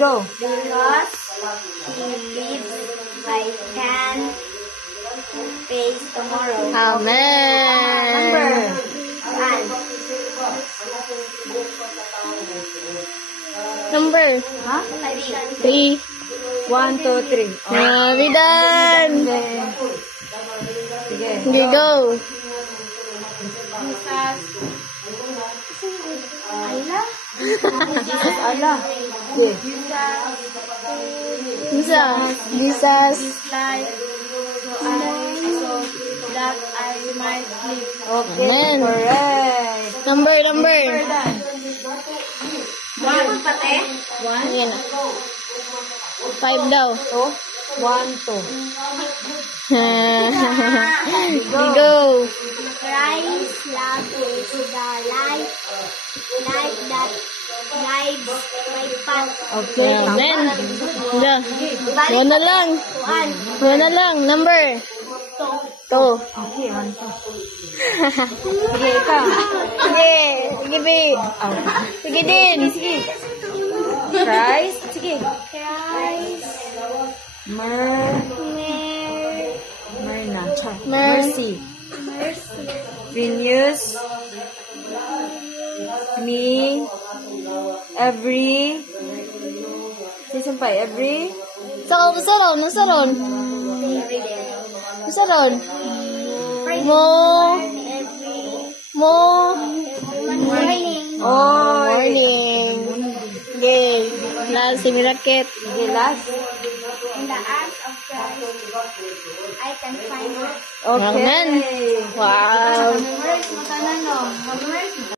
go. Because he lives I can face tomorrow. Amen. Number. Huh? 3. 1, 2, 3. We done. Sige. Okay, go. Jesus, Allah. Sige. Jesus. Life, so that I might live. Okay, Amen. correct. Number. Bakit pati? Ayan. 5 daw. 1, 2. Go. Christ's love is the light that guides my path. Okay, Amen. tama. Yeah. One na lang. Number. 2. Okay, 1, 2. Sige, ikaw. Sige, B. Sige din. Christ. Sige. Christ, Merna. Mercy. mercy, Renews me every. Sisimpay, every. Saron. every day. Saron. Every morning. Morning. Yay. Last, si Mirakit. Sige, last. In the arms of Christ, I can find rest. Okay. Amen. Wow. Mag-memorize mo tanan, no? Mag-memorize